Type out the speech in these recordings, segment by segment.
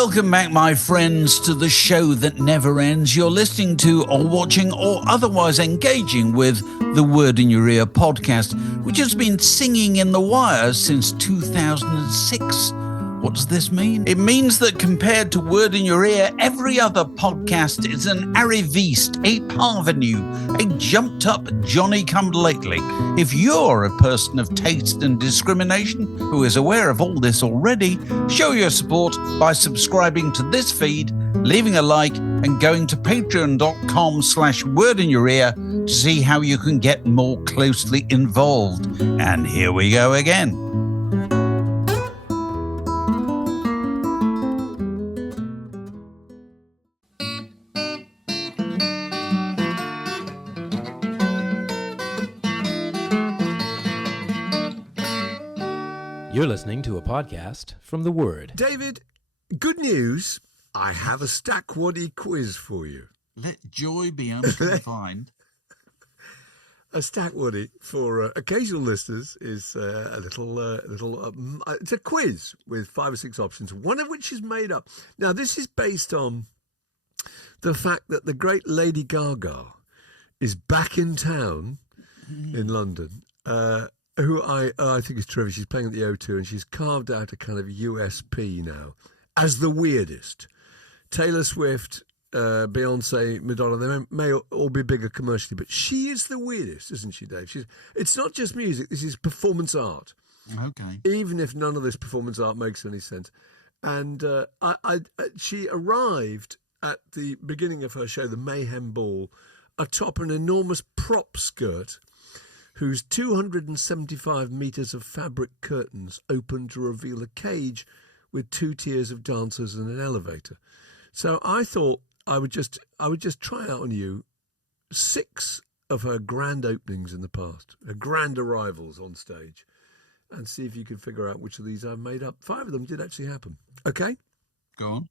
Welcome back, my friends, to the show that never ends. You're listening to or watching or otherwise engaging with the Word in Your Ear podcast, which has been singing in the wires since 2006. What does this mean? It means that compared to Word in Your Ear, every other podcast is an arriviste, a parvenu, a jumped-up Johnny-come-lately. If you're a person of taste and discrimination who is aware of all this already, show your support by subscribing to this feed, leaving a like, and going to patreon.com/wordinyourear to see how you can get more closely involved. And here we go again. You're listening to a podcast from The Word. David, good news. I have a Stackwaddy quiz for you. Let joy be unconfined. A Stackwaddy for occasional listeners is it's a quiz with 5 or 6 options, one of which is made up. Now, this is based on the fact that the great Lady Gaga is back in town in London. Who I think is terrific. She's playing at the O2 and she's carved out a kind of USP now as the weirdest. Taylor Swift, Beyonce, Madonna, they may all be bigger commercially, but she is the weirdest, isn't she, Dave? It's not just music, this is performance art. Okay. Even if none of this performance art makes any sense. And she arrived at the beginning of her show, the Mayhem Ball, atop an enormous prop skirt whose 275 metres of fabric curtains opened to reveal a cage with 2 tiers of dancers and an elevator. So I thought I would just try out on you 6 of her grand openings in the past, her grand arrivals on stage, and see if you could figure out which of these I've made up. 5 of them did actually happen. Okay? Go on.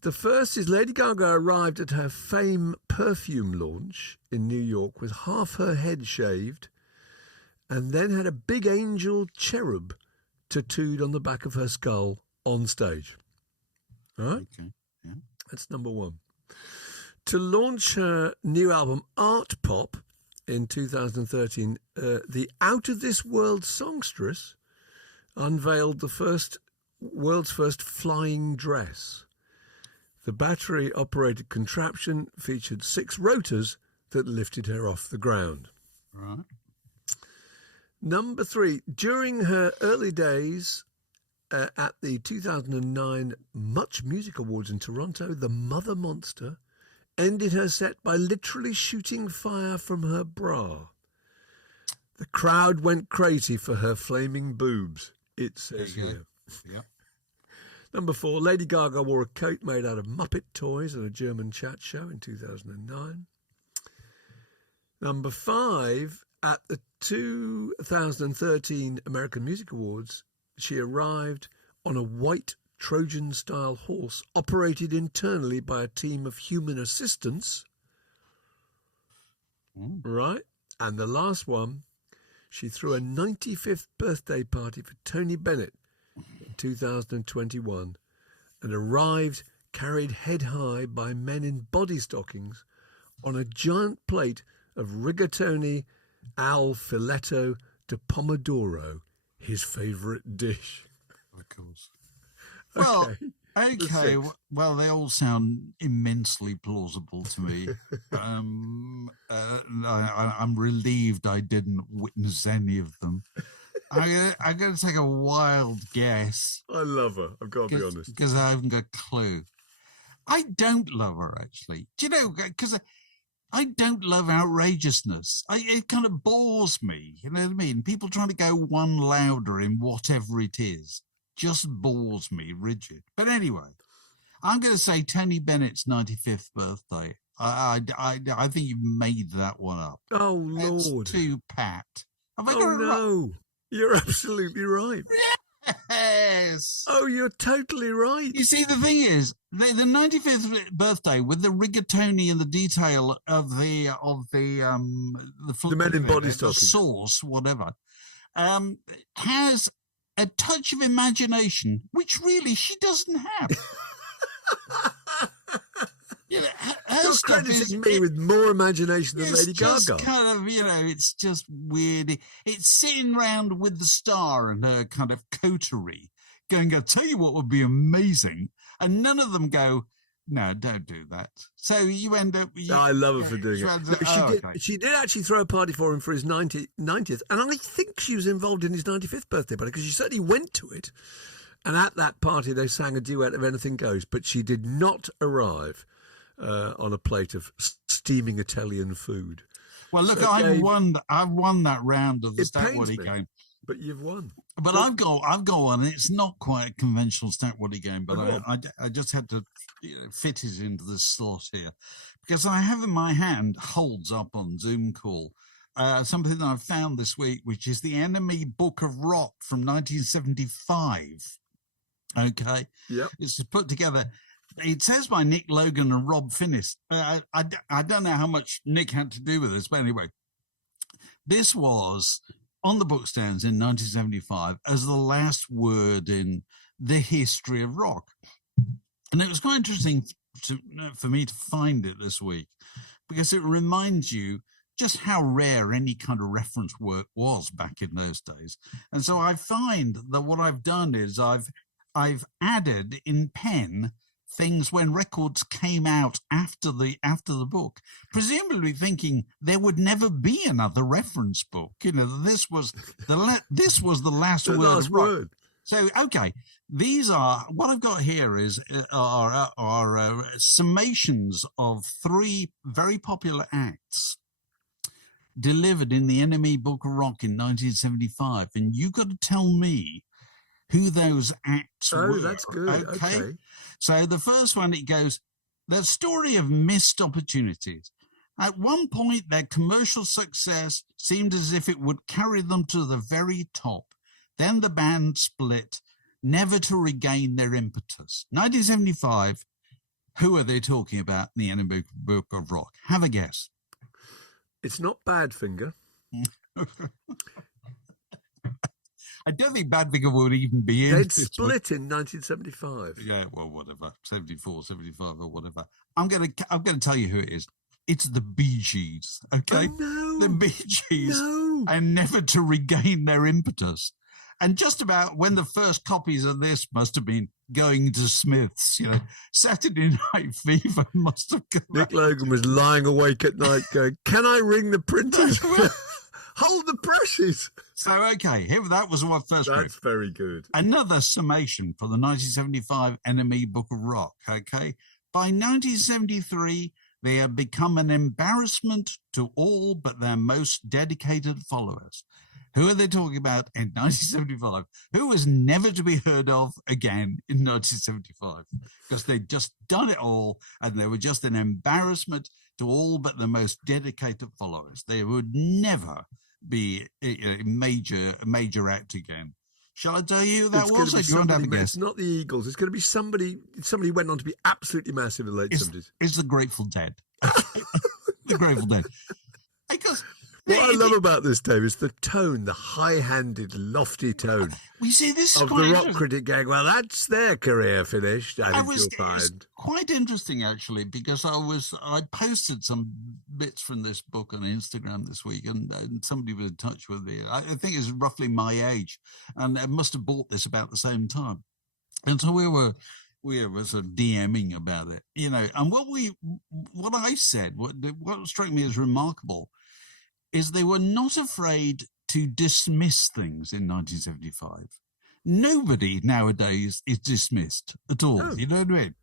The first is Lady Gaga arrived at her Fame perfume launch in New York with half her head shaved, and then had a big angel cherub tattooed on the back of her skull on stage. All right? Okay, yeah. That's number 1. To launch her new album, Art Pop, in 2013, the Out of This World songstress unveiled the world's first flying dress. The battery-operated contraption featured 6 rotors that lifted her off the ground. Right. Number 3, during her early days at the 2009 Much Music Awards in Toronto, the Mother Monster ended her set by literally shooting fire from her bra. The crowd went crazy for her flaming boobs, it says here. Yep. Number 4, Lady Gaga wore a coat made out of Muppet toys at a German chat show in 2009. Number 5, at the 2013 American Music Awards, she arrived on a white Trojan-style horse operated internally by a team of human assistants. Right? And the last one, she threw a 95th birthday party for Tony Bennett in 2021 and arrived carried head high by men in body stockings on a giant plate of rigatoni al filetto de pomodoro, his favourite dish. Of course. Well, okay. Well, they all sound immensely plausible to me. I'm relieved I didn't witness any of them. I'm going to take a wild guess. I love her, I've got to be honest. Because I haven't got a clue. I don't love her, actually. Do you know, because I don't love outrageousness. It kind of bores me, you know what I mean? People trying to go one louder in whatever it is just bores me rigid. But anyway, I'm going to say Tony Bennett's 95th birthday. I think you've made that one up. Oh, Lord. That's too pat. Have I got it no. You're absolutely right. Yes. Oh, you're totally right. You see, the thing is, the 95th birthday with the rigatoni and the detail of the men in body stockings, the sauce, whatever, has a touch of imagination, which really she doesn't have. You know, her You're stuff is crediting me with more imagination than Lady just Gaga. kind of, it's just weird. It's sitting round with the star and her kind of coterie going, I'll tell you what would be amazing. And none of them go, no, don't do that. So you end up... I love her for doing it. Okay. She did actually throw a party for him for his 90th. And I think she was involved in his 95th birthday party because she certainly went to it. And at that party, they sang a duet of Anything Goes. But she did not arrive on a plate of steaming Italian food. Well, look, so I've won that round of the Stat Waddy game. But you've won. But I've got one. It's not quite a conventional Stat Waddy game, but I just had to fit it into the slot here because I have in my hand, holds up on Zoom call, something that I've found this week, which is the Enemy Book of Rock from 1975. Okay. Yep. It's put together. It says by Nick Logan and Rob Finnis. I don't know how much Nick had to do with this, but anyway, this was on the bookstands in 1975 as the last word in the history of rock. And it was quite interesting for me to find it this week because it reminds you just how rare any kind of reference work was back in those days. And so I find that what I've done is I've added in pen things when records came out after the book, presumably thinking there would never be another reference book. This was the last word of rock. Word. So, okay, these are what I've got here is are summations of 3 very popular acts delivered in the Enemy Book of Rock in 1975, and you got to tell me who those acts were. Oh, that's good. Okay. So the first one, it goes, the story of missed opportunities. At one point, their commercial success seemed as if it would carry them to the very top. Then the band split, never to regain their impetus. 1975, who are they talking about in the Enemy Book of Rock? Have a guess. It's not Badfinger. I don't think Badfinger would even be in. They'd split in 1975. Yeah, well, whatever, 74, 75 or whatever. I'm going to tell you who it is. It's the Bee Gees, okay? Oh, no. The Bee Gees. No. And never to regain their impetus. And just about when the first copies of this must have been going to Smith's, Saturday Night Fever must have come Nick out. Logan was lying awake at night going, can I ring the printers? Hold the presses. So, okay, that was my first group. That's very good. Another summation for the 1975 Enemy Book of Rock, okay? By 1973, they had become an embarrassment to all but their most dedicated followers. Who are they talking about in 1975? Who was never to be heard of again in 1975? Because they'd just done it all and they were just an embarrassment to all but the most dedicated followers. They would never be a major act again. Shall I tell you who that was? Or do you want to have a guess? It's not the Eagles. It's going to be somebody went on to be absolutely massive in the late 70s. It's the Grateful Dead. The Grateful Dead. Because what I love about this, Dave, is the tone, the high-handed, lofty tone we see this of the rock critic going, well, that's their career finished, I think you'll find. It's quite interesting, actually, because I posted some bits from this book on Instagram this week, and somebody was in touch with me. I think it's roughly my age, and I must have bought this about the same time. And so we were sort of DMing about it, and what I said, what struck me as remarkable is they were not afraid to dismiss things in 1975. Nobody nowadays is dismissed at all. No. You know what I mean?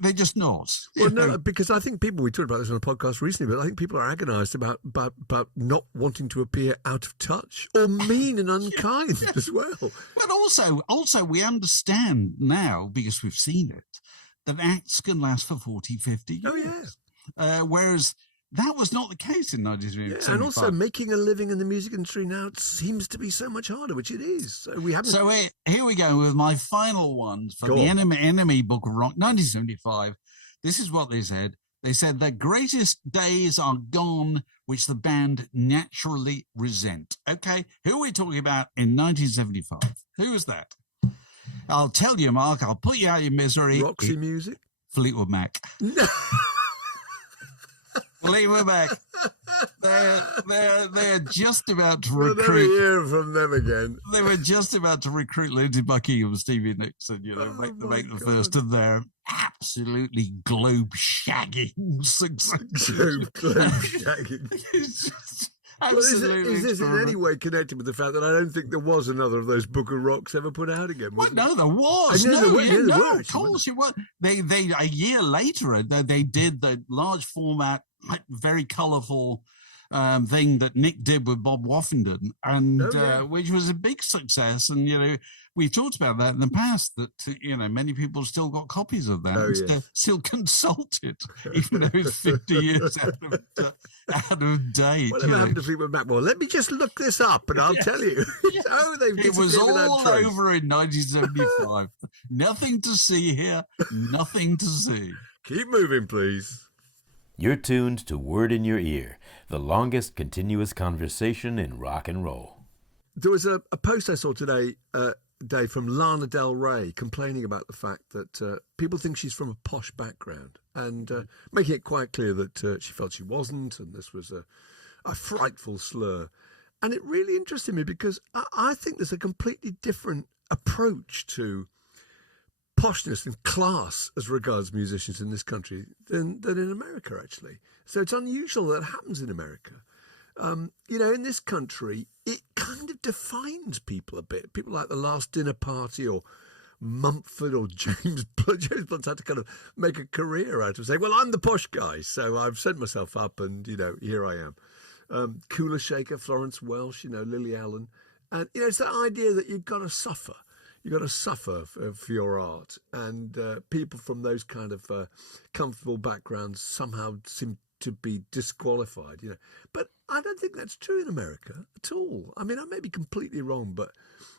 They're just not. Well, no, because I think we talked about this on a podcast recently, but I think people are agonised about not wanting to appear out of touch or mean and unkind as well. But also we understand now, because we've seen it, that acts can last for 40, 50 years. Oh, yeah. Whereas that was not the case in 1975. Yeah, and also making a living in the music industry now seems to be so much harder, which it is. So we haven't. So here we go with my final ones for the Enemy Book of Rock, 1975. This is what they said. They said the greatest days are gone, which the band naturally resent. Okay, who are we talking about in 1975? Who was that? I'll tell you, Mark. I'll put you out of your misery. Roxy Music. Fleetwood Mac. No. Fleetwood Mac. They're just about to We'll never recruit. hear from them again. They were just about to recruit Lindsey Buckingham and Stevie Nicks, and make the first of their absolutely globe shagging success. Globe shagging. It's just Well, absolutely. is this in any way connected with the fact that I don't think there was another of those Book of Rocks ever put out again? Well, no, there was. I know there were, Of course it was. They a year later they did the large format, very colourful thing that Nick did with Bob Woffington, and which was a big success. And we've talked about that in the past, that many people still got copies of that, still consult it, even though it's 50 years out of date. Whatever happened to Fleetwood Mac? Well, let me just look this up, and I'll tell you. It was all over in 1975. Nothing to see here. Nothing to see. Keep moving, please. You're tuned to Word in Your Ear, the longest continuous conversation in rock and roll. There was a post I saw today, Dave, from Lana Del Rey, complaining about the fact that people think she's from a posh background, and making it quite clear that she felt she wasn't, and this was a frightful slur. And it really interested me because I think there's a completely different approach to poshness and class as regards musicians in this country than in America, actually. So it's unusual that happens in America. In this country, it kind of defines people a bit. People like The Last Dinner Party or Mumford or James Blunt. James Blunt's had to kind of make a career out of saying, well, I'm the posh guy, so I've set myself up and, here I am. Cooler Shaker, Florence Welsh, Lily Allen. And, it's that idea that you've got to suffer. You've got to suffer for your art, and people from those kind of comfortable backgrounds somehow seem to be disqualified, But I don't think that's true in America at all. I mean, I may be completely wrong, but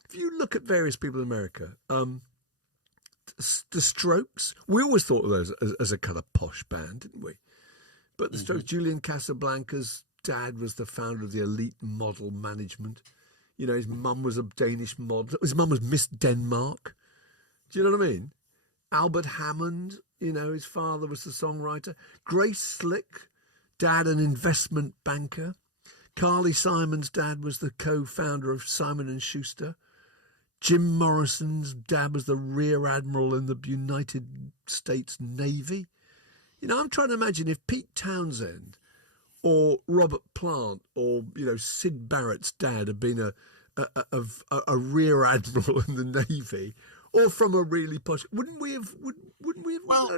if you look at various people in America, the Strokes, we always thought of those as a kind of posh band, didn't we? But the Strokes, Julian Casablancas' dad was the founder of the Elite Model Management. His mum was a Danish model. His mum was Miss Denmark. Do you know what I mean? Albert Hammond, his father was the songwriter. Grace Slick, dad an investment banker. Carly Simon's dad was the co-founder of Simon & Schuster. Jim Morrison's dad was the rear admiral in the United States Navy. I'm trying to imagine if Pete Townsend or Robert Plant or Sid Barrett's dad had been a rear admiral in the Navy, or from a really posh, wouldn't we have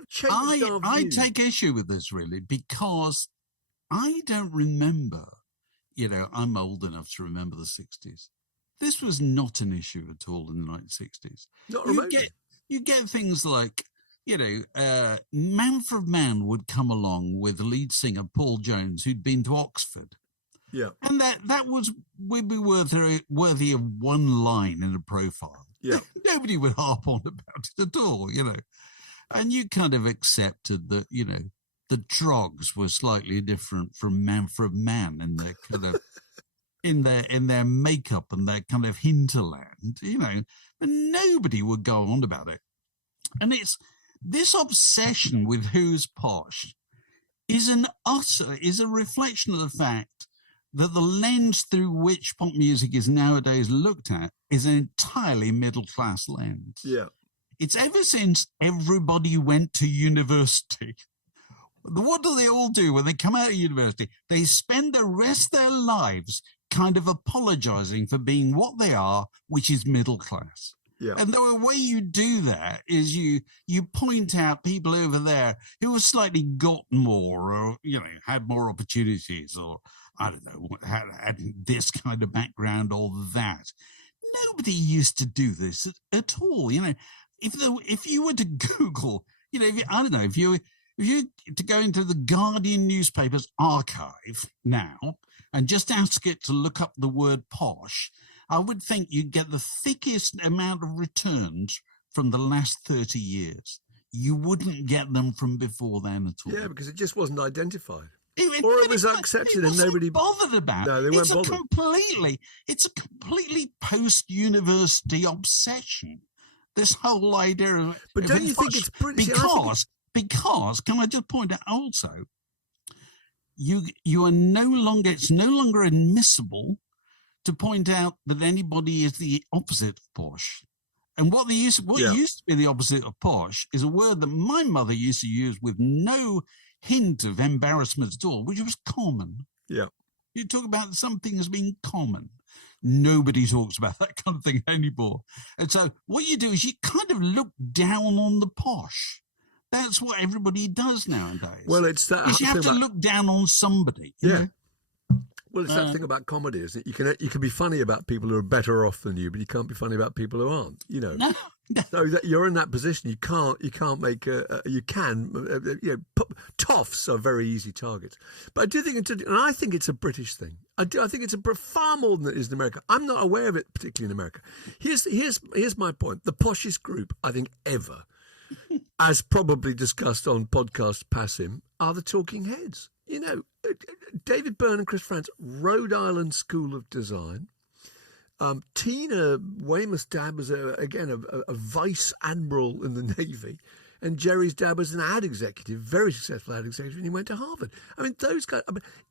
changed our view? I take issue with this really because I don't remember. I'm old enough to remember the 60s. This was not an issue at all in the 1960s. Not remotely. You get things like, Manfred Mann would come along with the lead singer Paul Jones, who'd been to Oxford. Yeah. And that would be worthy of one line in a profile. Yeah. Nobody would harp on about it at all, And you kind of accepted that, the Trogs were slightly different from Manfred Mann in their kind of in their makeup and their kind of hinterland, and nobody would go on about it. And it's this obsession with who's posh is a reflection of the fact that the lens through which pop music is nowadays looked at is an entirely middle-class lens. Yeah. It's ever since everybody went to university. What do they all do when they come out of university? They spend the rest of their lives kind of apologizing for being what they are, which is middle class. Yeah. And the way you do that is you point out people over there who have slightly got more, or had more opportunities, or I don't know, had this kind of background or that. Nobody used to do this at all. If you were to Google, if you to go into the Guardian newspaper's archive now and just ask it to look up the word posh, I would think you'd get the thickest amount of returns from the last 30 years. You wouldn't get them from before then at all. Yeah, because it just wasn't identified. Or it was accepted and nobody bothered about. No, they weren't bothered. It's a completely post-university obsession. This whole idea of but don't you think it's brilliant? Because, can I just point out also, you are no longer, it's no longer admissible to point out that anybody is the opposite of posh. And what used to be the opposite of posh is a word that my mother used to use with no hint of embarrassment at all, which was common. Yeah. You talk about something as being common. Nobody talks about that kind of thing anymore. And so what you do is you kind of look down on the posh. That's what everybody does nowadays. Well, it's that you have to look down on somebody. You know? Well, it's that thing about comedy, isn't it? You can be funny about people who are better off than you, but you can't be funny about people who aren't. You know, no. So that you're in that position. You can't make toffs are very easy targets. But I do think and I think it's a British thing. I think it's far more than it is in America. I'm not aware of it particularly in America. Here's my point. The poshest group I think ever, as probably discussed on podcast Passim, are the Talking Heads. You know, David Byrne and Chris Frantz, Rhode Island School of Design. Tina Weymouth's dad was, a vice admiral in the Navy. And Jerry's dad was an ad executive, very successful ad executive, and he went to Harvard. I mean, those guys,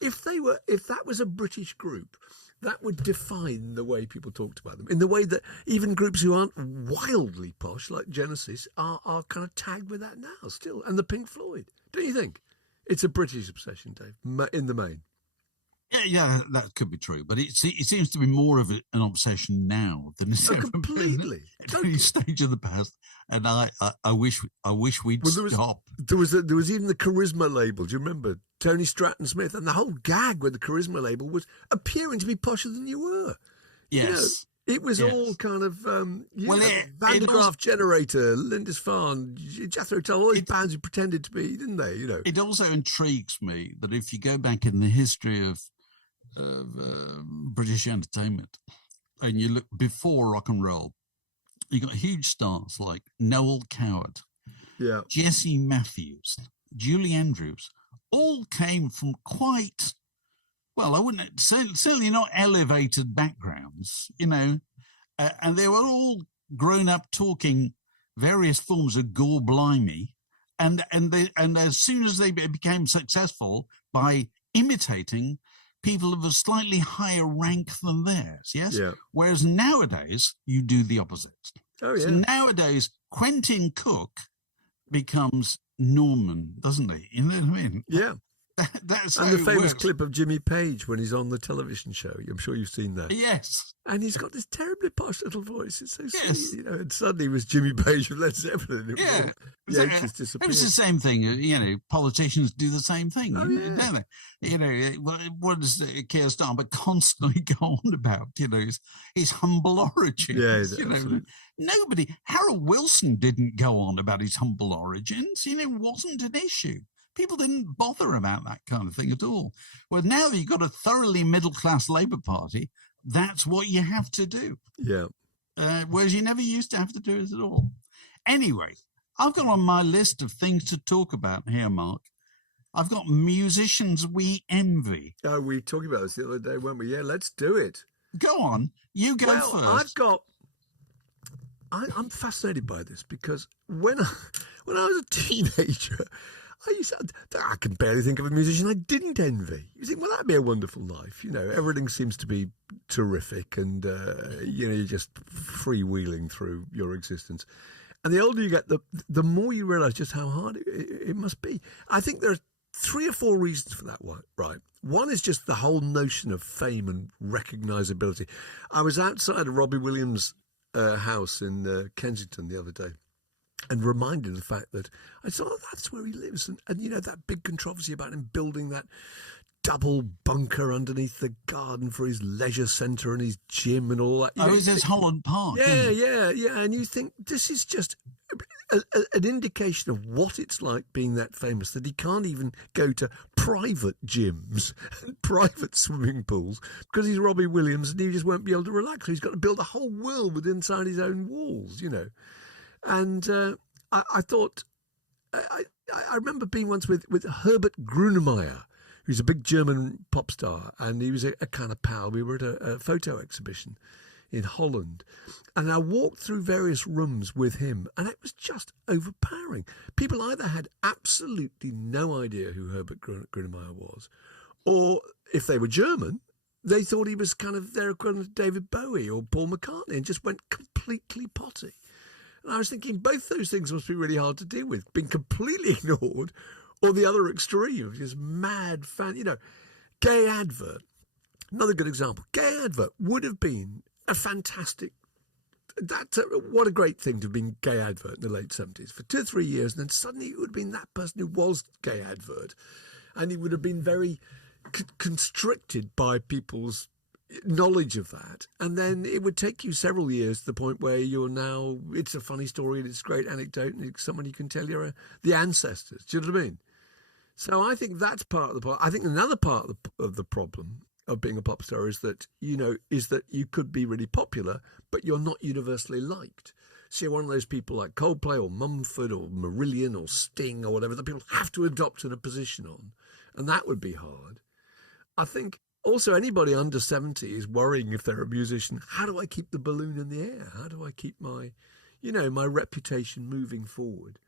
if that was a British group, that would define the way people talked about them, in the way that even groups who aren't wildly posh, like Genesis, are kind of tagged with that now still. And the Pink Floyd, don't you think? It's a British obsession, Dave, in the main. Yeah, that could be true, but it seems to be more of an obsession now than it's ever been at any stage of the past. And I wish we'd stop. There was even the Charisma label. Do you remember Tony Stratton Smith? And the whole gag with the Charisma label was appearing to be posher than you were. Yes. You know, it was all kind of Van der Graaf Generator, Lindisfarne, Jethro Tull, all these bands who pretended to be, didn't they? You know, it also intrigues me that if you go back in the history of British entertainment and you look before rock and roll, you got huge stars like Noel Coward, Jesse Matthews, Julie Andrews, all came from quite, well, I wouldn't say, certainly not elevated backgrounds, you know, and they were all grown up talking various forms of gore blimey, and as soon as they became successful by imitating people of a slightly higher rank than theirs, yes? Yeah. Whereas nowadays, you do the opposite. Oh, yeah. So nowadays, Quentin Cook becomes Norman, doesn't he? You know what I mean? Yeah. That's and how the famous works. clip of Jimmy Page when he's on the television show. I'm sure you've seen that. Yes. And he's got this terribly posh little voice. It's so sweet, you know. And suddenly it was Jimmy Page of Led Zeppelin. Yeah. It was the same thing. You know, politicians do the same thing. Oh, don't they? You know, what does Keir Starmer constantly go on about? You know, his humble origins. Yeah, you know, absolutely. Nobody. Harold Wilson didn't go on about his humble origins. You know, it wasn't an issue. People didn't bother about that kind of thing at all. Well, now that you've got a thoroughly middle-class Labour Party, that's what you have to do. Yeah. Whereas you never used to have to do it at all. Anyway, I've got on my list of things to talk about here, Mark. I've got musicians we envy. Oh, we were talking about this the other day, weren't we? Yeah, let's do it. Go on. You go first. I'm fascinated by this because when I was a teenager, I can barely think of a musician I didn't envy. You think, well, that'd be a wonderful life. You know, everything seems to be terrific and, you're just freewheeling through your existence. And the older you get, the more you realise just how hard it must be. I think there are 3 or 4 reasons for that one, right? One is just the whole notion of fame and recognisability. I was outside of Robbie Williams' house in Kensington the other day, and reminded of the fact that I thought, oh, that's where he lives. And, you know, that big controversy about him building that double bunker underneath the garden for his leisure centre and his gym and all that. It says Holland Park. Yeah. And you think this is just an indication of what it's like being that famous, that he can't even go to private gyms and private swimming pools because he's Robbie Williams and he just won't be able to relax. So he's got to build a whole world within inside his own walls, you know. And I thought, I remember being once with Herbert Grönemeyer, who's a big German pop star, and he was a kind of pal. We were at a photo exhibition in Holland. And I walked through various rooms with him, and it was just overpowering. People either had absolutely no idea who Herbert Grönemeyer was, or if they were German, they thought he was kind of their equivalent of David Bowie or Paul McCartney, and just went completely potty. And I was thinking both those things must be really hard to deal with, being completely ignored, or the other extreme of just mad fan. Gay Advert, another good example. Gay Advert would have been a fantastic. What a great thing to have been Gay Advert in the late 70s for 2 or 3 years, and then suddenly it would have been that person who was Gay Advert, and he would have been very constricted by people's knowledge of that, and then it would take you several years to the point where you're now, it's a funny story and it's a great anecdote and it's someone you can tell you're the ancestors. Do you know what I mean? So I think that's part of the problem. I think another part of the problem of being a pop star is that you could be really popular, but you're not universally liked. So you're one of those people like Coldplay or Mumford or Marillion or Sting or whatever that people have to adopt in a position on, and that would be hard. I think also anybody under 70 is worrying, if they're a musician, how do I keep the balloon in the air? How do I keep my reputation moving forward?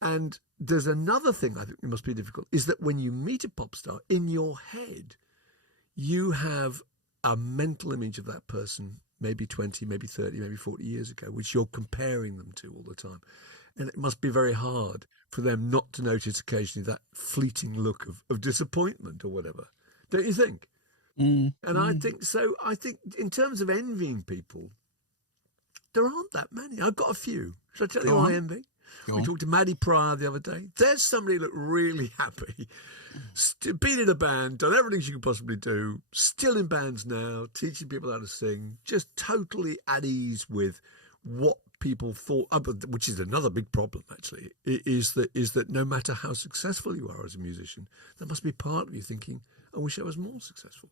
And there's another thing I think it must be difficult, is that when you meet a pop star, in your head, you have a mental image of that person, maybe 20, maybe 30, maybe 40 years ago, which you're comparing them to all the time. And it must be very hard for them not to notice occasionally that fleeting look of disappointment or whatever. Don't you think? And I think so. I think in terms of envying people, there aren't that many. I've got a few. Shall I tell you who I envy? We talked to Maddie Pryor the other day. There's somebody that looked really happy. Been in a band, done everything she could possibly do, still in bands now, teaching people how to sing, just totally at ease with what people thought, which is another big problem actually, is that no matter how successful you are as a musician, there must be part of you thinking, I wish I was more successful.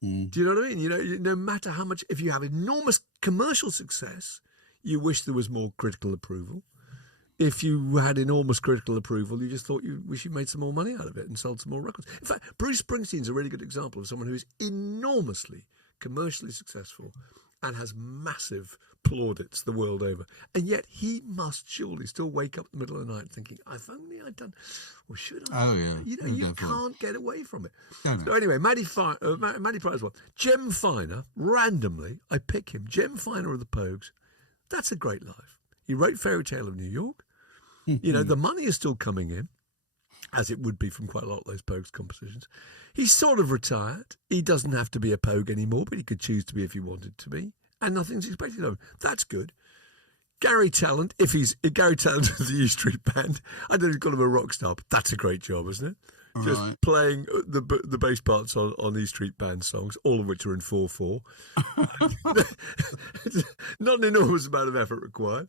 Do you know what I mean? No matter how much, if you have enormous commercial success, you wish there was more critical approval. If you had enormous critical approval, you just thought you wish you made some more money out of it and sold some more records. In fact, Bruce Springsteen's a really good example of someone who is enormously commercially successful and has massive plaudits the world over. And yet he must surely still wake up in the middle of the night thinking, if only I'd done, or should I? Oh, yeah. You definitely can't get away from it. No. So anyway, Maddie Pryor as well. Jem Finer, randomly, I pick him. Jem Finer of the Pogues. That's a great life. He wrote Fairy Tale of New York. The money is still coming in, as it would be from quite a lot of those Pogues compositions. He's sort of retired. He doesn't have to be a Pogue anymore, but he could choose to be if he wanted to be. And nothing's expected of him. That's good. Gary Talent, Gary Talent of the E Street Band, I don't know if you call him a rock star, but that's a great job, isn't it? All Just right. playing the bass parts on E Street Band songs, all of which are in 4/4. Not an enormous amount of effort required.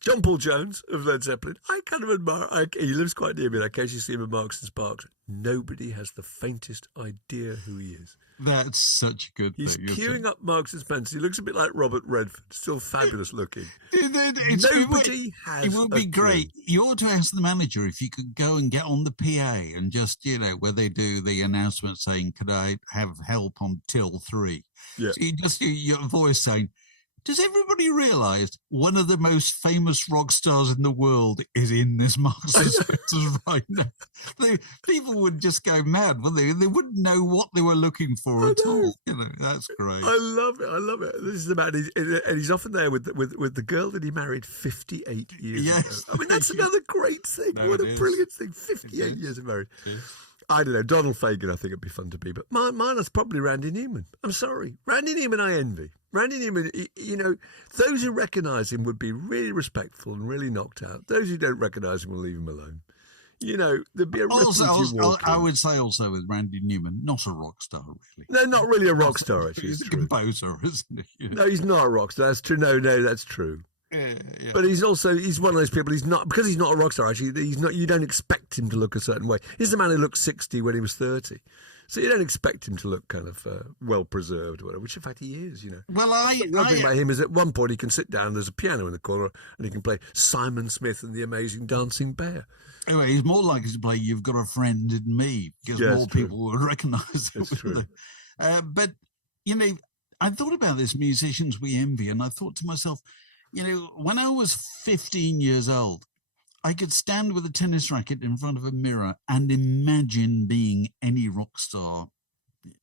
John Paul Jones of Led Zeppelin. I kind of admire. He lives quite near me. I occasionally see him in Marks and Sparks. Nobody has the faintest idea who he is. That's such a good He's thing. queuing up Marks and Spencer. He looks a bit like Robert Redford. Still fabulous looking. Nobody has. It would be great. You ought to ask the manager if you could go and get on the PA and just, where they do the announcement saying, could I have help on till 3? Yeah. So you just hear your voice saying, does everybody realise one of the most famous rock stars in the world is in this Marks and Spencer's right now? People would just go mad, wouldn't they? They wouldn't know what they were looking for at all. That's great. I love it. This is about, and he's often there with the girl that he married 58 years ago. I mean, that's another great thing. No, what a brilliant thing. 58 years of marriage. I don't know. Donald Fagen, I think it'd be fun to be, but mine is probably Randy Newman. I'm sorry. Randy Newman, I envy. Randy Newman, those who recognise him would be really respectful and really knocked out. Those who don't recognise him will leave him alone. There'd be a I would say also with Randy Newman, not a rock star, really. No, not really a rock star, actually. He's a composer, isn't he? No, he's not a rock star. That's true. No, that's true. Yeah. But he's one of those people. He's not, because he's not a rock star. Actually, he's not. You don't expect him to look a certain way. He's the man who looked 60 when he was 30, so you don't expect him to look kind of well preserved, or whatever. Which in fact he is. Well, the thing about him is at one point he can sit down. There's a piano in the corner, and he can play Simon Smith and the Amazing Dancing Bear. Anyway, he's more likely to play "You've Got a Friend in Me" because more people will recognise it. That's true. But I thought about this, musicians we envy, and I thought to myself, when I was 15 years old, I could stand with a tennis racket in front of a mirror and imagine being any rock star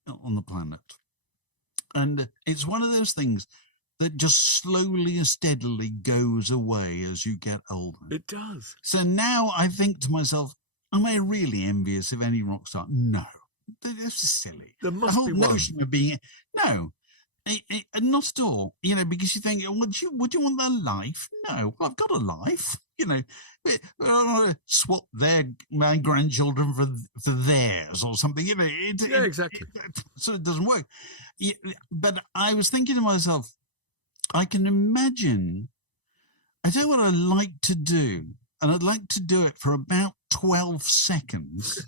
on the planet. And it's one of those things that just slowly and steadily goes away as you get older. It does. So now I think to myself, am I really envious of any rock star? No. That's silly. There must the whole be one. notion of being... No. Not at all, because you think, would you want that life? No, well, I've got a life, I don't want to swap my grandchildren for theirs or something, exactly. So it doesn't work. But I was thinking to myself, I can imagine, I tell you what I'd like to do, and I'd like to do it for about 12 seconds,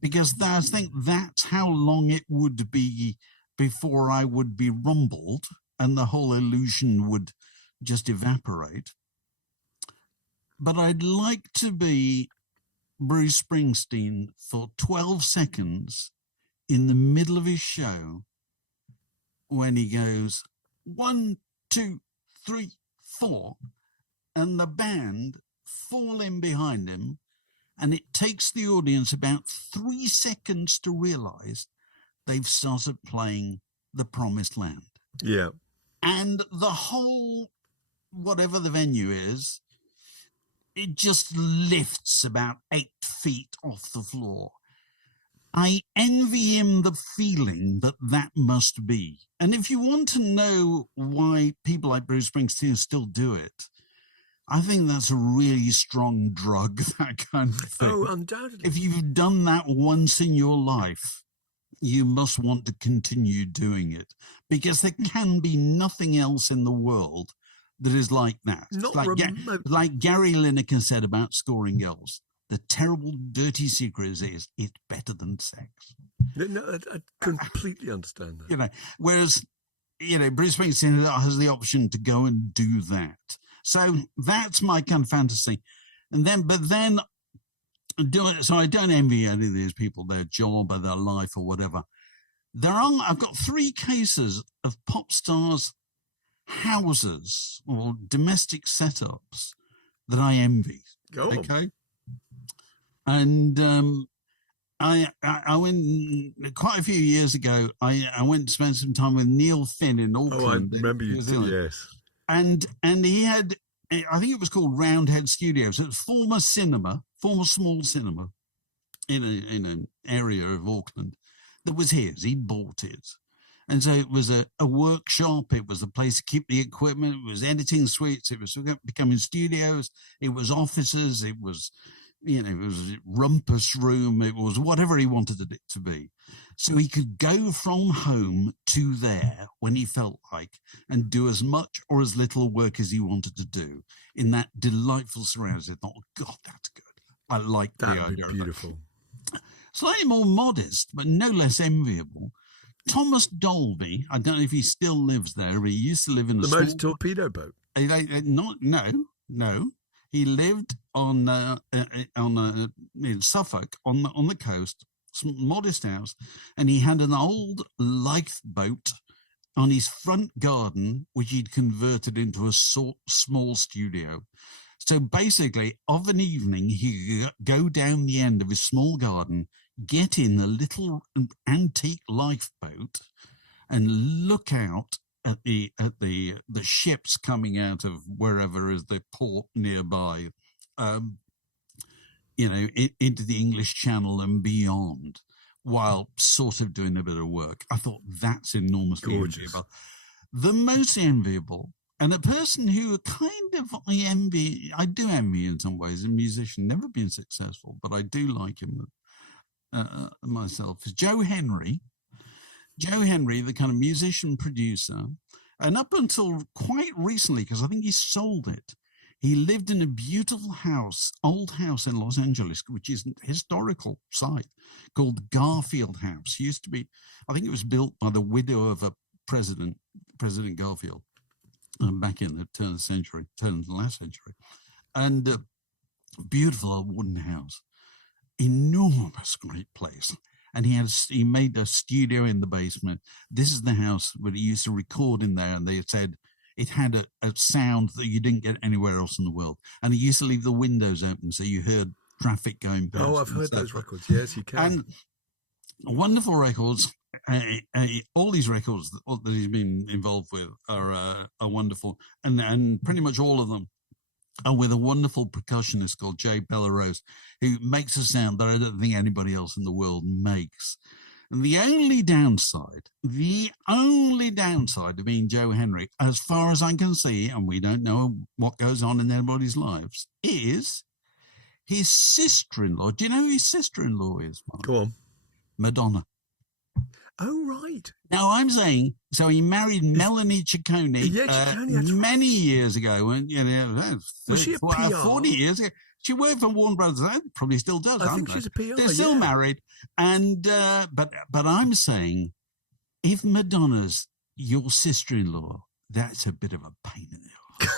because I think that's how long it would be before I would be rumbled and the whole illusion would just evaporate. But I'd like to be Bruce Springsteen for 12 seconds in the middle of his show when he goes 1, 2, 3, 4, and the band fall in behind him, and it takes the audience about 3 seconds to realize they've started playing The Promised Land. Yeah. And the whole, whatever the venue is, it just lifts about 8 feet off the floor. I envy him the feeling that must be. And if you want to know why people like Bruce Springsteen still do it, I think that's a really strong drug, that kind of thing. Oh, undoubtedly. If you've done that once in your life, you must want to continue doing it, because there can be nothing else in the world that is like that. Like Gary Lineker said about scoring goals, the terrible, dirty secret is it's better than sex. No, I completely understand that. Whereas, Bruce Springsteen has the option to go and do that. So that's my kind of fantasy. So I don't envy any of these people, their job or their life or whatever. I've got 3 cases of pop stars' houses or domestic setups that I envy. Go on. Okay. And I went quite a few years ago. I went to spend some time with Neil Finn in Auckland. Oh, I remember you did, yes. And he had, I think it was called Roundhead Studios. It was former small cinema in an area of Auckland that was his. He'd bought it. And so it was a workshop. It was a place to keep the equipment. It was editing suites. It was becoming studios. It was offices. It was, it was a rumpus room. It was whatever he wanted it to be. So he could go from home to there when he felt like and do as much or as little work as he wanted to do in that delightful surroundings. I thought, oh, God, that's good. I like the idea. That'd be beautiful. Slightly more modest, but no less enviable. Thomas Dolby, I don't know if he still lives there, but he used to live in the most torpedo boat. No. He lived in Suffolk on the coast, some modest house, and he had an old lifeboat on his front garden, which he'd converted into a small studio. So basically, of an evening, he could go down the end of his small garden, get in a little antique lifeboat, and look out at the ships coming out of wherever is the port nearby, into the English Channel and beyond, while sort of doing a bit of work. I thought that's enormously enviable. The most enviable, and a person who kind of I do envy in some ways, a musician, never been successful, but I do like him myself, is Joe Henry. Joe Henry, the kind of musician producer, and up until quite recently, because I think he sold it, he lived in a beautiful house, old house in Los Angeles, which is a historical site called Garfield House. It used to be, I think it was built by the widow of a President Garfield, back in the turn of the last century. And beautiful old wooden house, enormous, great place. and he made a studio in the basement. This is the house where he used to record in there, and they said it had a sound that you didn't get anywhere else in the world. And he used to leave the windows open so you heard traffic going past. Oh, I've heard those records. Yes, you can. And wonderful records. All these records that he's been involved with are wonderful, and pretty much all of them are with a wonderful percussionist called Jay Bellarose, who makes a sound that I don't think anybody else in the world makes. And the only downside of being Joe Henry, as far as I can see, and we don't know what goes on in anybody's lives, is his sister-in-law. Do you know who his sister-in-law is, Mark? Go on. Madonna. Oh, right. Now, I'm saying, so he married Melanie Ciccone, many years ago. And, was she a PR? 40 years ago. She worked for Warner Brothers. Probably still does. I think she's a PR. They're still married. And but I'm saying, if Madonna's your sister-in-law, that's a bit of a pain in the ass.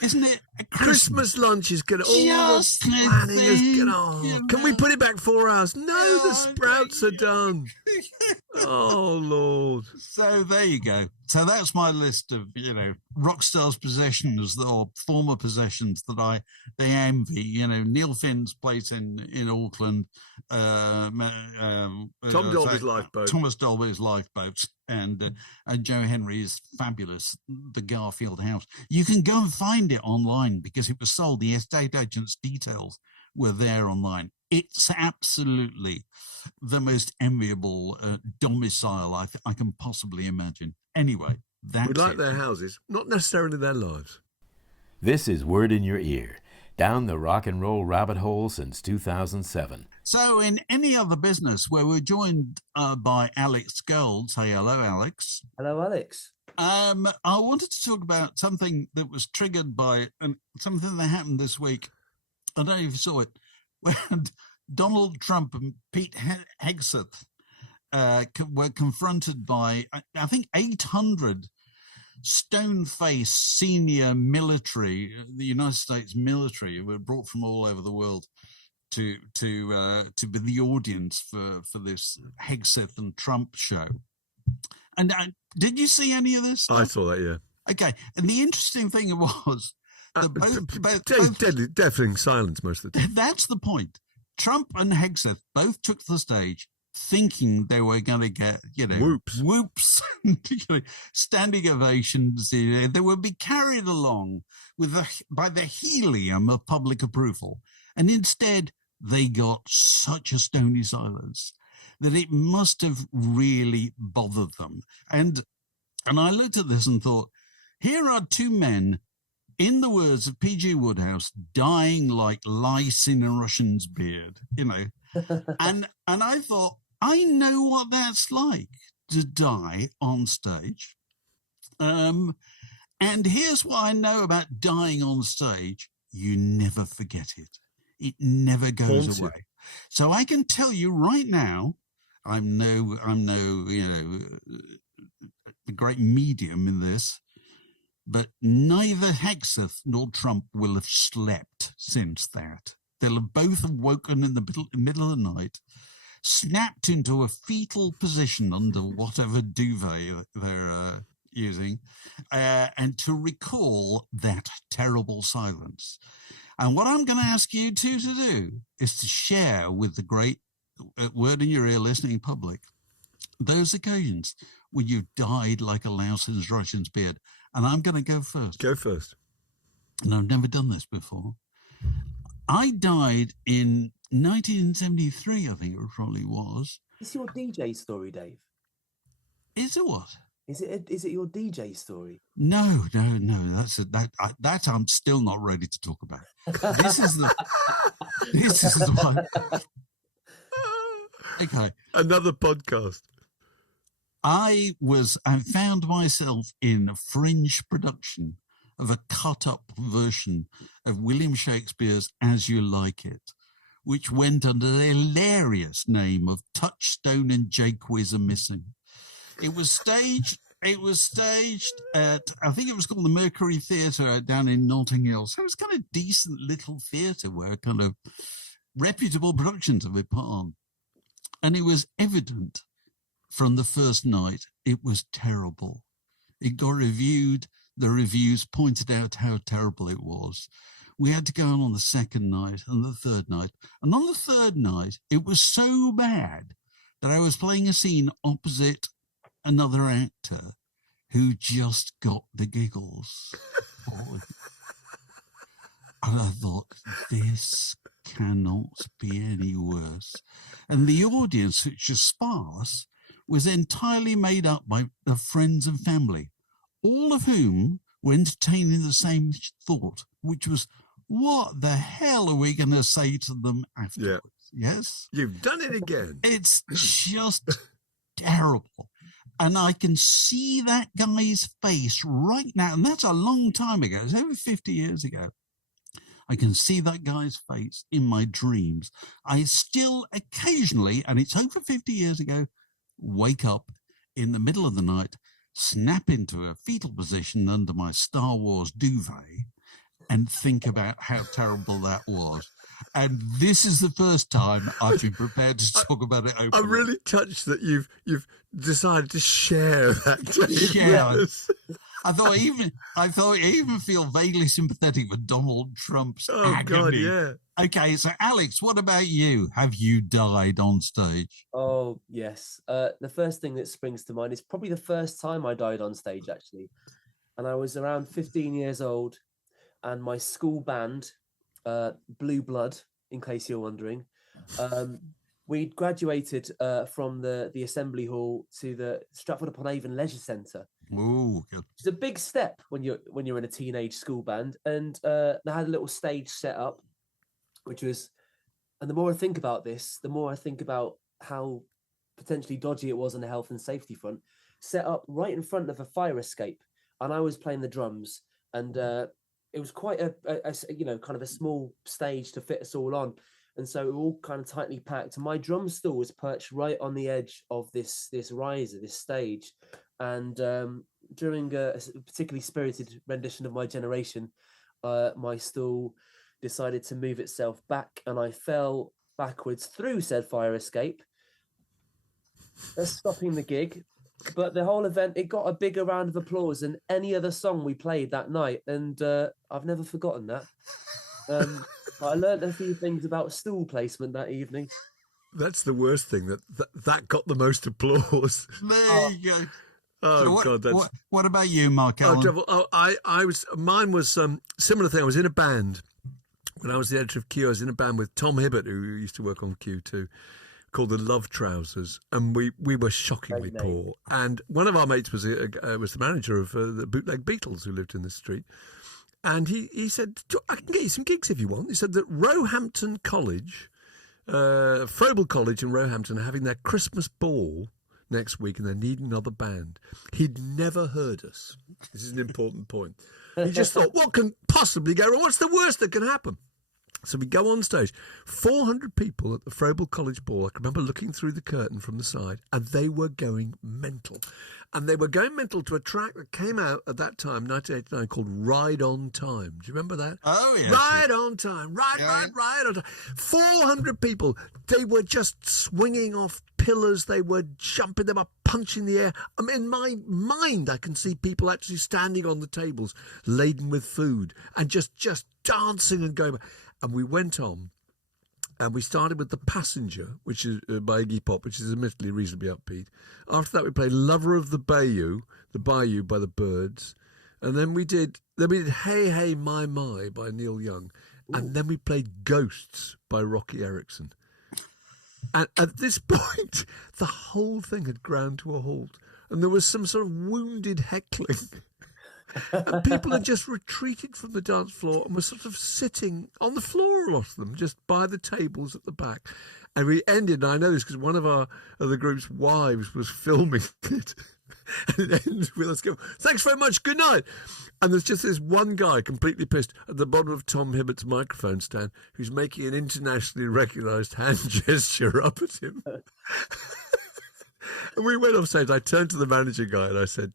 Isn't it? Christmas lunch is going to... All the planning is going to... Can we put it back 4 hours? No, the sprouts are done. Oh, Lord. So there you go. So that's my list of, rock stars' possessions or former possessions that they envy. Neil Finn's place in Auckland. Tom Dolby's lifeboat. Thomas Dolby's lifeboat. And Joe Henry's fabulous, the Garfield house. You can go and find it online because it was sold. The estate agent's details were there online. It's absolutely the most enviable domicile I can possibly imagine. Anyway, that's we like their houses, not necessarily their lives. This is Word in Your Ear, down the rock and roll rabbit hole since 2007. So in any other business where we're joined by Alex Gold. Say hello, Alex. Hello, Alex. I wanted to talk about something that was triggered by something that happened this week. I don't know if you saw it, when Donald Trump and Pete Hegseth were confronted by, I think, 800 stone-faced senior military, the United States military, were brought from all over the world to be the audience for this Hegseth and Trump show. And did you see any of this stuff? I saw that, yeah. Okay, and the interesting thing was deafening silence most of the time. That's the point. Trump and Hegseth both took the stage thinking they were going to get, whoops, standing ovations. They would be carried along by the helium of public approval. And instead, they got such a stony silence that it must have really bothered them. And I looked at this and thought, here are two men, in the words of P.G. Wodehouse, dying like lice in a Russian's beard, And I thought, I know what that's like, to die on stage. And here's what I know about dying on stage. You never forget it. It never goes away. So I can tell you right now, I'm no the great medium in this, but neither Hegseth nor Trump will have slept since that. They'll have both woken in the middle of the night, snapped into a fetal position under whatever duvet they're using, and to recall that terrible silence. And what I'm going to ask you two to do is to share with the great Word in Your Ear listening public those occasions when you've died like a louse in a Russian's beard. And I'm going to go first. Go first. And I've never done this before. I died in 1973, I think it probably was. Is your DJ story, Dave? Is it what? Is it your DJ story? No. That I'm still not ready to talk about. This is the one. Okay. Another podcast. I found myself in a fringe production of a cut-up version of William Shakespeare's As You Like It, which went under the hilarious name of Touchstone and Jaques Are Missing. It was staged at, I think it was called the Mercury Theatre down in Notting Hill. So it was kind of decent little theatre where kind of reputable productions have been put on. And it was evident from the first night it was terrible. It got reviewed. The reviews pointed out how terrible it was. We had to go on the second night and the third night. And on the third night, it was so bad that I was playing a scene opposite another actor who just got the giggles. And I thought, this cannot be any worse. And the audience, which was sparse, was entirely made up of friends and family, all of whom were entertaining the same thought, which was, what the hell are we going to say to them afterwards? Yeah. Yes? You've done it again. It's just terrible. And I can see that guy's face right now. And that's a long time ago. It's over 50 years ago. I can see that guy's face in my dreams. I still occasionally, and it's over 50 years ago, wake up in the middle of the night, snap into a fetal position under my Star Wars duvet, and think about how terrible that was. And this is the first time I've been prepared to talk about it openly. I'm really touched that you've decided to share that. Yes. I thought I even feel vaguely sympathetic with Donald Trump's agony. God, yeah. Okay, so Alex, what about you? Have you died on stage? Oh, yes. The first thing that springs to mind is probably the first time I died on stage, actually. And I was around 15 years old, and my school band, Blue Blood, in case you're wondering, we'd graduated from the Assembly Hall to the Stratford-upon-Avon Leisure Centre. Ooh, good. It's a big step when you're in a teenage school band, and they had a little stage set up, which was, and the more I think about this, the more I think about how potentially dodgy it was on the health and safety front. Set up right in front of a fire escape, and I was playing the drums, and it was quite a kind of a small stage to fit us all on. And so we were all kind of tightly packed. And my drum stool was perched right on the edge of this riser, this stage. And during a particularly spirited rendition of My Generation, my stool decided to move itself back, and I fell backwards through said fire escape, stopping the gig. But the whole event, it got a bigger round of applause than any other song we played that night. And I've never forgotten that. I learned a few things about stool placement that evening. That's the worst thing, that got the most applause. There you go. Oh, so God, that's... What about you, Mark Allen? Mine was similar thing. I was in a band. When I was the editor of Q, I was in a band with Tom Hibbert, who used to work on Q too, called the Love Trousers, and we were shockingly poor. And one of our mates was the manager of the Bootleg Beatles, who lived in the street. And he said, I can get you some gigs if you want. He said that Roehampton College, Frobel College in Roehampton, are having their Christmas ball next week, and they need another band. He'd never heard us. This is an important point. He just thought, what can possibly go wrong? What's the worst that can happen? So we go on stage, 400 people at the Frobel College Ball. I can remember looking through the curtain from the side, and they were going mental. And they were going mental to a track that came out at that time, 1989, called Ride on Time. Do you remember that? Oh, yeah. Ride on Time, ride on time. 400 people. They were just swinging off pillars. They were jumping. They were punching the air. I mean, in my mind, I can see people actually standing on the tables laden with food and just dancing and going. And we went on, and we started with The Passenger, which is by Iggy Pop, which is admittedly reasonably upbeat. After that, we played Lover of the Bayou by the Byrds. And then we did Hey Hey My My by Neil Young. Ooh. And then we played Ghosts by Rocky Erickson. And at this point, the whole thing had ground to a halt. And there was some sort of wounded heckling. And people had just retreated from the dance floor and were sort of sitting on the floor, a lot of them, just by the tables at the back. And we ended, and I know this because one of the group's wives was filming it. And it ended with us going, thanks very much, good night. And there's just this one guy completely pissed at the bottom of Tom Hibbert's microphone stand who's making an internationally recognised hand gesture up at him. And we went off stage. I turned to the managing guy and I said,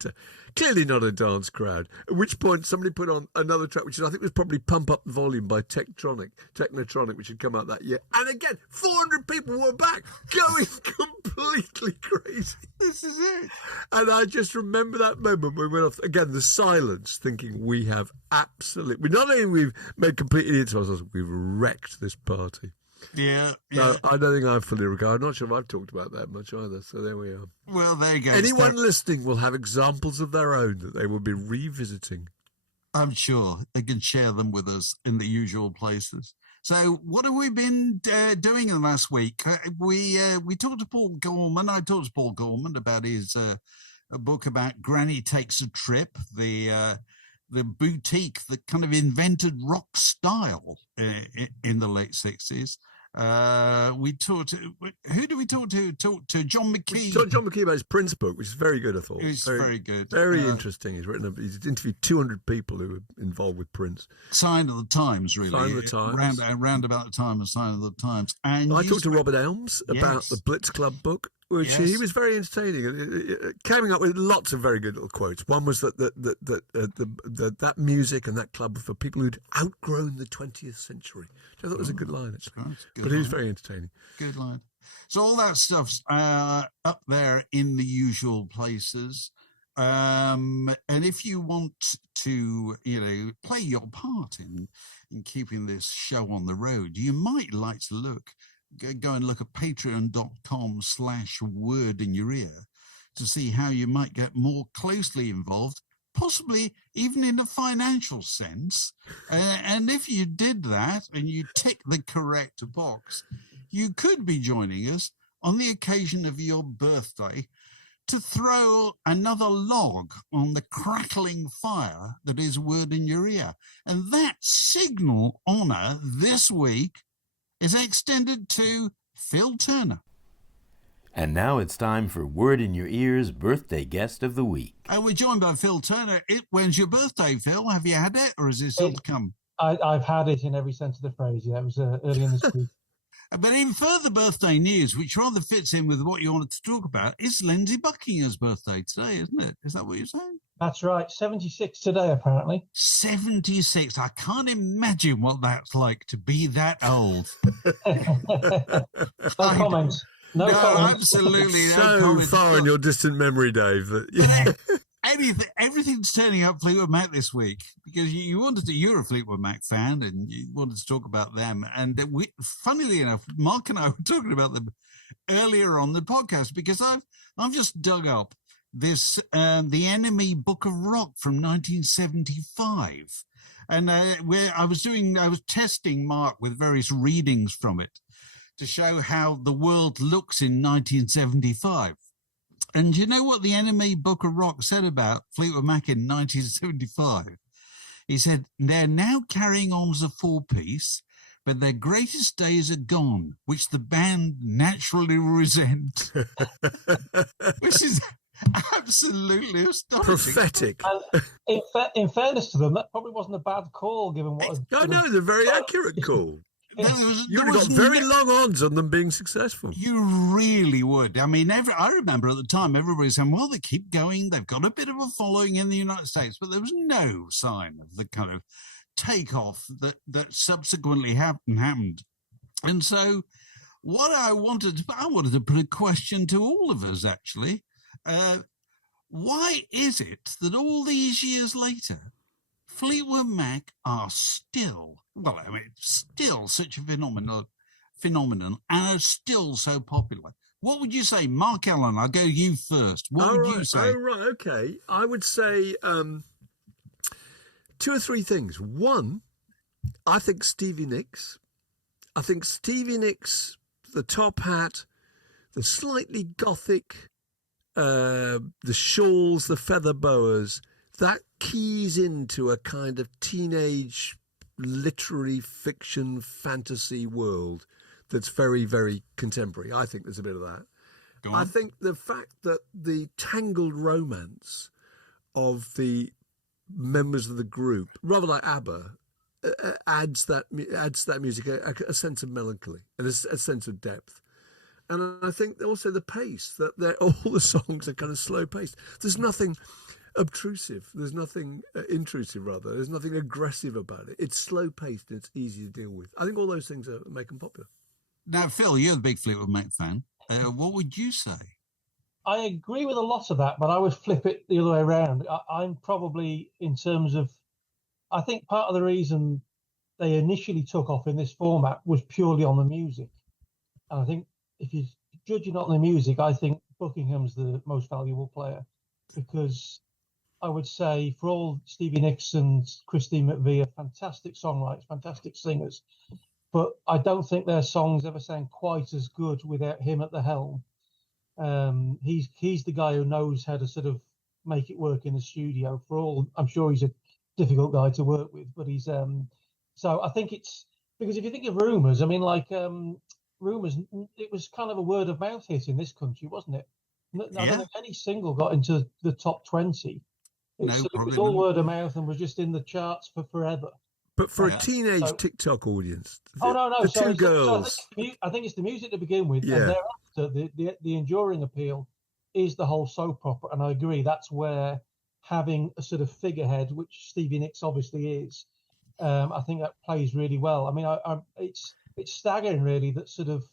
clearly not a dance crowd. At which point somebody put on another track, which I think was probably Pump Up the Volume by Technotronic, which had come out that year. And again, 400 people were back, going completely crazy. This is it. And I just remember that moment when we went off, again, the silence, thinking we have absolutely, not only we've made complete idiots of ourselves, we've wrecked this party. Yeah. No, I don't think I'm fully regarded. I'm not sure if I've talked about that much either. So there we are. Well, there you go. Anyone listening will have examples of their own that they will be revisiting. I'm sure they can share them with us in the usual places. So what have we been doing in the last week? We talked to Paul Gorman. I talked to Paul Gorman about his a book about Granny Takes a Trip, the boutique that kind of invented rock style in the late 60s. We talked. Who do we talk to? Talked to John McKee. We talked to John McKee about his Prince book, which is very good. I thought it's very good, very interesting. He's interviewed 200 people who were involved with Prince. Sign of the Times, really. Sign of the Times. Round about the time of Sign of the Times. And I talked to Robert Elms about the Blitz Club book, which he was very entertaining, coming up with lots of very good little quotes. One was that music and that club were for people who'd outgrown the 20th century. Which I thought was a good line, actually. But he was very entertaining. Good line. So all that stuff's up there in the usual places. And if you want to, play your part in keeping this show on the road, you might like to go and look at patreon.com/word in your ear to see how you might get more closely involved, possibly even in a financial sense. And if you did that and you tick the correct box, you could be joining us on the occasion of your birthday to throw another log on the crackling fire that is Word in Your Ear. And that signal honour this week is extended to Phil Turner. And now it's time for Word in Your Ear's birthday guest of the week. We're joined by Phil Turner. When's your birthday, Phil? Have you had it, or is it still to come? I've had it in every sense of the phrase. Yeah, it was early in this week. But in further birthday news, which rather fits in with what you wanted to talk about, is Lindsay Buckingham's birthday today, isn't it? Is that what you're saying? That's right. 76 today, apparently. 76. I can't imagine what that's like to be that old. No comments. No comments. Absolutely no so comments. Far in your distant memory, Dave. That, Everything's turning up Fleetwood Mac this week because you're a Fleetwood Mac fan and you wanted to talk about them. And funnily enough, Mark and I were talking about them earlier on the podcast because I've just dug up this The Enemy Book of Rock from 1975, and I was testing Mark with various readings from it to show how the world looks in 1975. And you know what the Enemy Book of Rock said about Fleetwood Mac in 1975? He said, they're now carrying on as a four-piece, but their greatest days are gone, which the band naturally resent. Which is absolutely astonishing. prophetic. And in fairness to them, that probably wasn't a bad call, given what... No, they're very accurate call. You would have got very long odds on them being successful. You really would. I mean, I remember at the time everybody saying, well, they keep going. They've got a bit of a following in the United States, but there was no sign of the kind of takeoff that subsequently happened. And so what I wanted to put a question to all of us, actually. Why is it that all these years later, Fleetwood Mac are still such a phenomenon and are still so popular? What would you say, Mark Allen? I'll go you first. What would you say? Oh, right, okay. I would say two or three things. One, I think Stevie Nicks. The top hat, the slightly gothic, the shawls, the feather boas, that keys into a kind of teenage literary fiction fantasy world that's very, very contemporary. I think there's a bit of that. I think the fact that the tangled romance of the members of the group, rather like ABBA, adds that music a sense of melancholy and a sense of depth. And I think also the pace, that all the songs are kind of slow paced. There's nothing obtrusive. There's nothing intrusive, rather. There's nothing aggressive about it. It's slow paced and it's easy to deal with. I think all those things make them popular. Now, Phil, you're the big Fleetwood Mac fan. What would you say? I agree with a lot of that, but I would flip it the other way around. I'm probably, in terms of, I think part of the reason they initially took off in this format was purely on the music. And I think if you're judging on the music, I think Buckingham's the most valuable player, because I would say for all Stevie Nicks and Christine McVie are fantastic songwriters, fantastic singers, but I don't think their songs ever sound quite as good without him at the helm. He's the guy who knows how to sort of make it work in the studio. For all, I'm sure he's a difficult guy to work with, but he's so I think it's because if you think of Rumours, I mean, like Rumours, it was kind of a word of mouth hit in this country, wasn't it? I don't think any single got into the top 20. It was all word of mouth and was just in the charts for forever. But for a teenage TikTok audience, the two girls. I think it's the music to begin with, and thereafter the enduring appeal is the whole soap opera. And I agree, that's where having a sort of figurehead, which Stevie Nicks obviously is, I think that plays really well. I mean, it's staggering really that sort of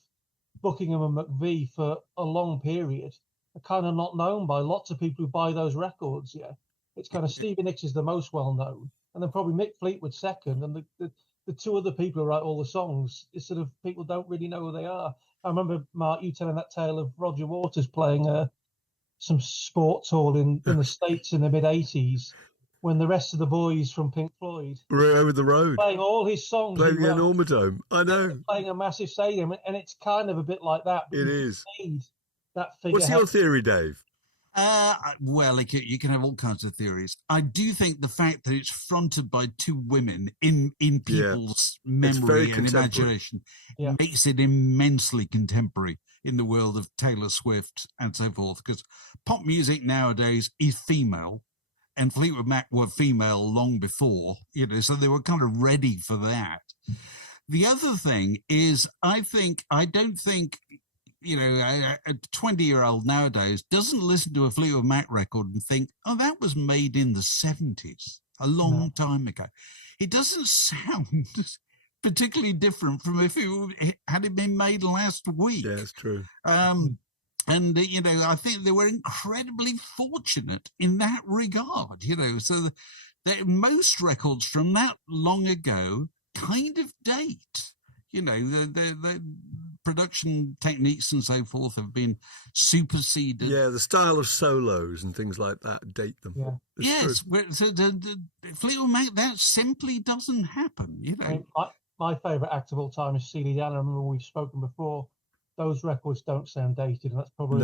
Buckingham and McVie for a long period are kind of not known by lots of people who buy those records. Yeah, it's kind of Stevie Nicks is the most well known, and then probably Mick Fleetwood second, and the two other people who write all the songs is sort of people don't really know who they are. I remember, Mark, you telling that tale of Roger Waters playing some sports hall in the States in the mid-'80s when the rest of the boys from Pink Floyd were over the road playing all his songs, playing the Enormodome. I know, playing a massive stadium, and it's kind of a bit like that. It is. That figure. What's your theory, Dave? Well, you can have all kinds of theories. I do think the fact that it's fronted by two women in people's memory and imagination makes it immensely contemporary in the world of Taylor Swift and so forth, because pop music nowadays is female, and Fleetwood Mac were female long before, so they were kind of ready for that. The other thing is, I don't think a 20-year-old nowadays doesn't listen to a Fleetwood Mac record and think, oh, that was made in the 70s, a long time ago. It doesn't sound particularly different from if it had been made last week. Yeah, it's true. And, I think they were incredibly fortunate in that regard, so that most records from that long ago kind of date. The production techniques and so forth have been superseded. Yeah, the style of solos and things like that date them. Yeah. Yes, so the Fleetwood Mac, that simply doesn't happen, I mean, my favourite act of all time is Steely Dan. I remember we've spoken before. Those records don't sound dated, and that's probably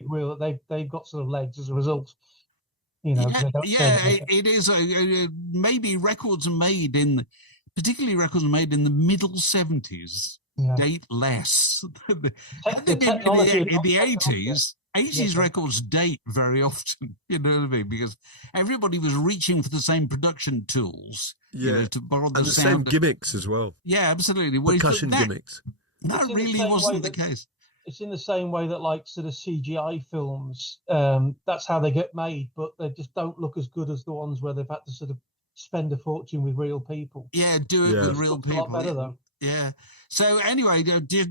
real. They've got sort of legs as a result. It is. Maybe records are made particularly records made in the middle 70s date less. In the 80s records date very often, you know what I mean? Because everybody was reaching for the same production tools, to borrow the sound. Same gimmicks as well. Yeah, absolutely. Percussion gimmicks. That really wasn't the case. It's in the same way that, like, sort of CGI films, that's how they get made, but they just don't look as good as the ones where they've had to sort of spend a fortune with real people. Yeah, do it with real people. A lot better, though. Yeah. So anyway,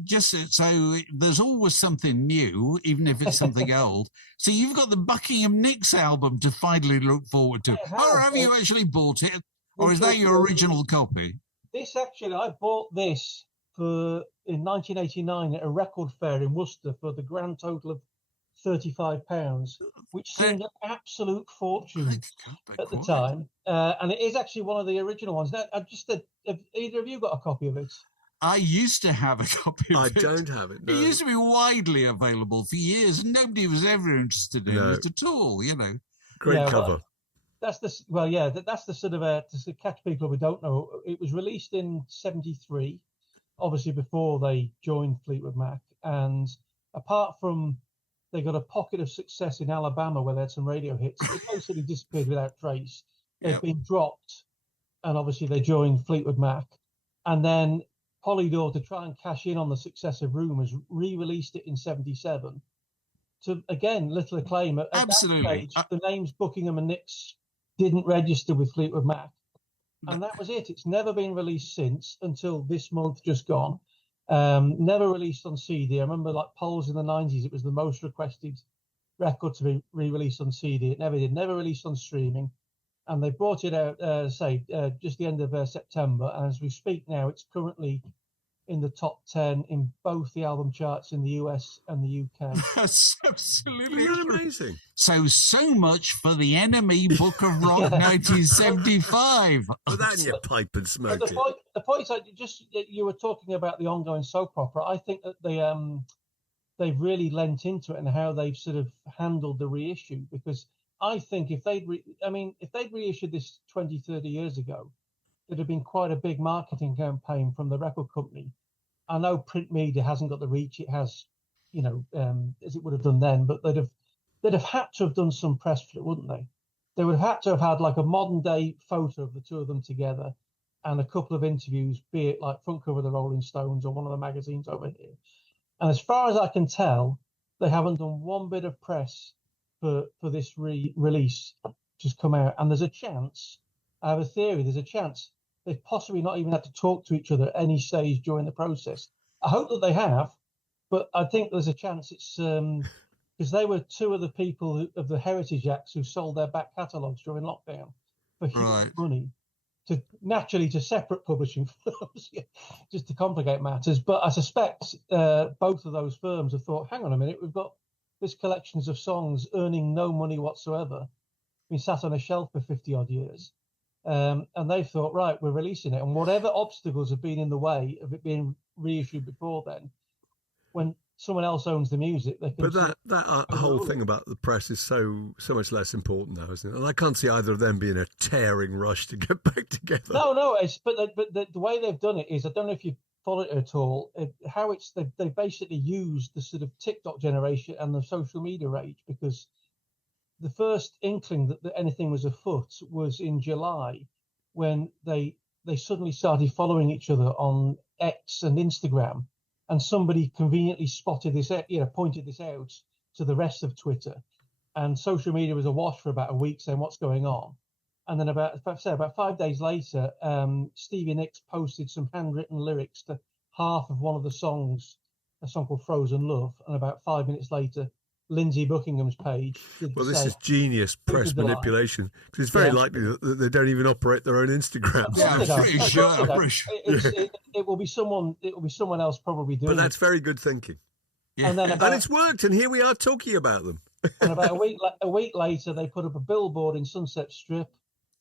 just so there's always something new, even if it's something old. So you've got the Buckingham Nicks album to finally look forward to. Or have you actually bought it? Or is that your original copy? This actually, I bought this in 1989 at a record fair in Worcester for the grand total of £35, which seemed an absolute fortune at the time. And it is actually one of the original ones. Now, have either of you got a copy of it? I used to have a copy of it. I don't have it, no. It used to be widely available for years, and nobody was ever interested in it at all, Great cover. That's the sort of, to catch people who don't know, it was released in 1973, obviously before they joined Fleetwood Mac. And apart from they got a pocket of success in Alabama where they had some radio hits, it basically disappeared without trace. They've been dropped, and obviously they joined Fleetwood Mac. And then Polydor, to try and cash in on the success of Rumours, re-released it in '77 to, again, little acclaim. At Absolutely. that stage, the names Buckingham and Nicks didn't register with Fleetwood Mac. And that was it. It's never been released since, until this month just gone. Never released on CD. I remember, like, polls in the 90s, it was the most requested record to be re-released on CD. It never did. Never released on streaming. And they brought it out, just the end of September. And as we speak now, it's currently in the top 10 in both the album charts in the US and the UK. That's absolutely Isn't that amazing? So much for the Enemy Book of Rock 1975. With that in your pipe and smoke But the point is, you were talking about the ongoing soap opera. I think that they've really lent into it and how they've sort of handled the reissue, because I think if they'd reissued this 20, 30 years ago, there'd have been quite a big marketing campaign from the record company. I know print media hasn't got the reach it has, as it would have done then, but they'd have had to have done some press for it, wouldn't they? They would have had to have had like a modern day photo of the two of them together and a couple of interviews, be it like front cover of the Rolling Stones or one of the magazines over here. And as far as I can tell, they haven't done one bit of press for this release which has come out. And there's a chance, I have a theory, there's a chance they've possibly not even had to talk to each other at any stage during the process. I hope that they have, but I think there's a chance it's because they were two of the people of the Heritage Acts who sold their back catalogues during lockdown for huge money to separate publishing firms, just to complicate matters. But I suspect both of those firms have thought, hang on a minute, we've got this collections of songs earning no money whatsoever, been sat on a shelf for 50 odd years. And they thought, right, we're releasing it. And whatever obstacles have been in the way of it being reissued before then, when someone else owns the music, they can. But that whole thing about the press is so much less important now, isn't it? And I can't see either of them being a tearing rush to get back together. No, but the way they've done it is, I don't know if you follow it at all, they basically used the sort of TikTok generation and the social media age, because the first inkling that anything was afoot was in July, when they suddenly started following each other on X and Instagram, and somebody conveniently spotted this, pointed this out to the rest of Twitter, and social media was awash for about a week saying what's going on. And then about 5 days later, Stevie Nicks posted some handwritten lyrics to half of one of the songs, a song called Frozen Love, and about 5 minutes later, Lindsay Buckingham's page. This is genius press manipulation, because it's very likely that they don't even operate their own Instagram. Yeah, I'm pretty sure. It will be someone. It will be someone else probably doing. But that's very good thinking. Yeah. And then And it's worked, and here we are talking about them. And about a week later, they put up a billboard in Sunset Strip,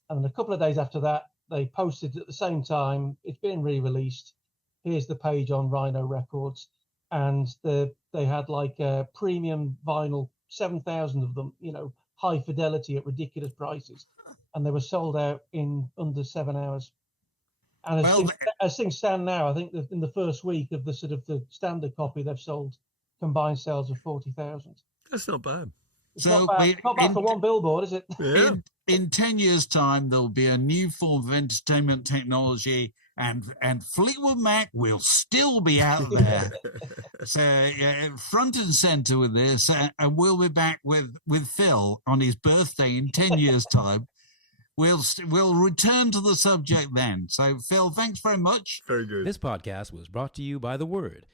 and then a couple of days after that, they posted at the same time, it's been re-released. Here's the page on Rhino Records. And they had like a premium vinyl, 7,000 of them, high fidelity at ridiculous prices, and they were sold out in under 7 hours. And as things stand now, I think that in the first week of the sort of the standard copy, they've sold combined sales of 40,000. That's not bad. It's not bad for one billboard, is it? Yeah. In 10 years' time, there'll be a new form of entertainment technology, and Fleetwood Mac will still be out there. So front and centre with this, and we'll be back with Phil on his birthday in 10 years' time. We'll return to the subject then. So, Phil, thanks very much. Very good. This podcast was brought to you by The Word.